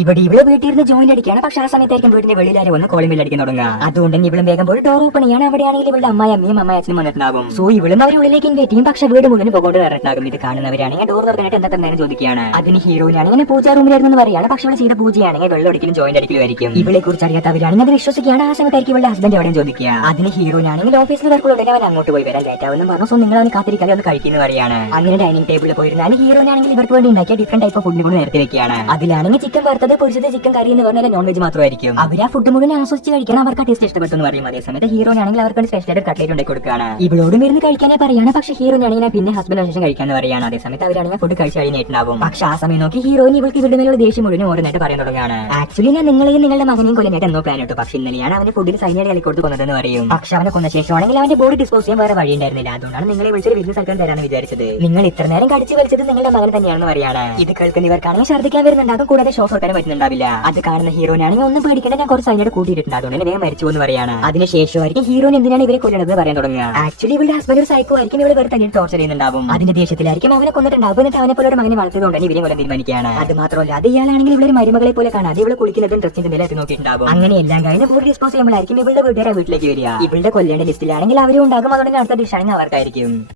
ഇവിടെ ഇവിടെ വീട്ടിലിരുന്ന് ജോയിന്റ് അടിക്കുകയാണ്. പക്ഷെ ആ സമയത്തായിരിക്കും വീടിന്റെ വെളിയിലാരും വന്ന് കോളിംഗ് ബെൽ അടിക്കാൻ തുടങ്ങുക. അതുകൊണ്ട് തന്നെ ഇവളും വേഗം പോയി ഡോർ ഓപ്പൺ ചെയ്യാണ്. അവിടെയാണെങ്കിൽ ഇവളുടെ അമ്മയും അച്ഛനും വന്നിട്ടുണ്ടാകും. സോ ഇവളും അവർ ഉള്ളിലേക്ക് ഇൻവൈറ്റ് ചെയ്യും. പക്ഷെ വീട് മുഴുവൻ പോകൊണ്ട് വരണ്ടാകും. ഇത് കാണുന്നവരാണെങ്കിൽ ഡോർ തുറന്നിട്ട് എന്താ തന്നെ ചോദിക്കുകയാണ്. അതിന് ഹീറോയിനാണെങ്കിൽ പൂജാ റൂമിലായിരുന്നു പറയാണ്. പക്ഷെ ഇവിടെ ചെയ്ത പൂജയാണെങ്കിൽ വെള്ളം അടിക്കലും ജോയിന്റ് അടിക്കലും ആയിരിക്കും. ഇവളെ കുറിച്ച് അറിയാത്തവരാണെങ്കിൽ അത് വിശ്വസിക്കുകയാണ്. ആ സമയത്തായിരിക്കും ഇവളുടെ ഹസ്ബൻഡ് എവിടെയും ചോദിക്കുക. അതിന് ഹീറോയിനാണെങ്കിൽ ഓഫീസിൽ വർക്കുള്ള അവൻ അങ്ങോട്ട് പോയി വരാൻ ലേറ്റ് ആവുമെന്ന് പറഞ്ഞു. സോ നിങ്ങൾ അവന് കാത്തിരിക്കാതെ ഒന്ന് കഴിക്കുന്നു പറയാണ്. അങ്ങനെ ഡൈനിങ് ടേബിളിൽ പോയിരുന്നാൽ ഹീറോയിനാണെങ്കിൽ ഇവർക്ക് വേണ്ടി ഉണ്ടാക്കിയ ഡിഫറെന്റ് ടൈപ്പ് ഫുഡിന് കൂടി നേരത്തെ വെക്കുകയാണ്. അതിലാണെങ്കിൽ ചിക്കൻ വറുത്തത്, പൊരിച്ചത്, ചിക്കൻ കറി എന്ന് പറഞ്ഞാൽ നോൺ വെജ് മാത്രമായിരിക്കും. അവർ ആ ഫുഡ് മുഴുവൻ ആസ്വദിച്ച് കഴിക്കണം. അവർക്ക് ടേസ്റ്റ് ഇഷ്ടപ്പെട്ടു എന്ന് പറയും. അതേ സമയത്ത് ഹീറോയിനാണെങ്കിൽ അവർക്ക് സ്പെഷ്യൽ കട്ട്ലേറ്റ് ഉണ്ടാക്കി കൊടുക്കുകയാണ്. ഇവളോടും ഇരുന്ന് കഴിക്കാനേ പറയാണ്. പക്ഷെ ഹീറോയിനാണെങ്കിൽ പിന്നെ ഹസ്ബൻഡ് ശേഷം കഴിക്കാന്ന് പറയാണ്. അതേ സമയത്ത് അവരാണെങ്കിൽ ഫുഡ് കഴിച്ച് കഴിഞ്ഞിട്ടുണ്ടാവും. പക്ഷെ ആ സമയം നോക്കി ഹീറോയിൻ ഇവൾക്ക് ഇവരുടെ മേലുള്ള ദേഷ്യം മുഴുവൻ ഓരോന്നായിട്ട് പറയാൻ തുടങ്ങുകയാണ്. ആക്ച്വലി ഞാൻ നിങ്ങളെയും നിങ്ങളുടെ മകനെയും കൊല്ലാനായിട്ട് എന്നോ പ്ലാൻ ഇട്ടു. പക്ഷെ ഇന്നലെയാണ് അവന് ഫുഡിൽ സൈനൈഡ് കളി കൊടുത്ത് കൊന്നതെന്ന് പറയും. പക്ഷെ അവനെ കൊന്ന ശേഷമാണെങ്കിൽ അവന്റെ ബോഡി ഡിസ്പോസ് ചെയ്യാൻ വേറെ വഴി ഉണ്ടായിരുന്നില്ല. അതുകൊണ്ടാണ് നിങ്ങളെ വിളിച്ചൊരു ബിസിനസ് ആക്കാൻ തരാന്ന് വിചാരിച്ചത്. നിങ്ങൾ ഇത്ര നേരം കടിച്ചു വലിച്ചത് നിങ്ങളുടെ മകൻ തന്നെയാണെന്ന് പറയാണ്. ഇത് കേൾക്കുന്നവർക്കാണെങ്കിൽ ഛർദ്ദിക്കാൻ വരുന്നുണ്ടാകും. കൂടാതെ ഷോക്ക് കൊടുക്കാനും പറ്റുന്നുണ്ടാവില്ല. അത് കാണുന്ന ഹീറോയിനാണെങ്കിൽ ഒന്നും പേടിക്കേണ്ട, ഞാൻ കുറച്ച് സൈനൈഡ് കൂട്ടിയിട്ടുണ്ട്, അതുകൊണ്ട് വേഗം മരിച്ചു എന്ന് പറയാണ്. അതിനുശേഷമായിരിക്കും ഹീറോയിൻ എന്തിനാണ് ഇവരെ കൊല്ലുന്നത് പറയാൻ തുടങ്ങുക. ആക്ച്വലി ഇവളുടെ ഹസ്ബൻഡ് ഒരു സൈക്കോ ആയിരിക്കും. ഇവളെ വെറുതെ തന്നെ ടോർച്ചർ ചെയ്യുന്നുണ്ടാവും. അതിന്റെ ദേഷ്യത്തിലായിരിക്കും അവനെ കൊന്നിട്ടുണ്ടാവും. എന്നിട്ട് അവനെ പോലെ ഒരു മകനെ വളർത്തിയതുകൊണ്ട് ഇവരെ കൊല്ലാൻ തീരുമാനിക്കുകയാണ്. അത് മാത്രമല്ല, അത് ഇയാളാണെങ്കിൽ ഇവളൊരു മരുമകളെ പോലെ കാണാതെ ഇവളെ കുളിക്കുന്നതും ഡ്രസ്സിന്റെ മേലെ നോക്കിയിട്ടുണ്ടാവും. അങ്ങനെ എല്ലാം കഴിഞ്ഞ് ബോഡി ഡിസ്പോസ് ചെയ്യുമ്പോഴായിരിക്കും ഇവളുടെ വീട്ടുകാരെ വീട്ടിലേക്ക് വരിക. ഇവളുടെ കൊല്ലേണ്ട ലിസ്റ്റിലാണെങ്കിൽ അവരും ഉണ്ടാകും. അതുകൊണ്ട് അടുത്ത ഡിഷ് ആണെങ്കിൽ അവർക്കായിരിക്കും.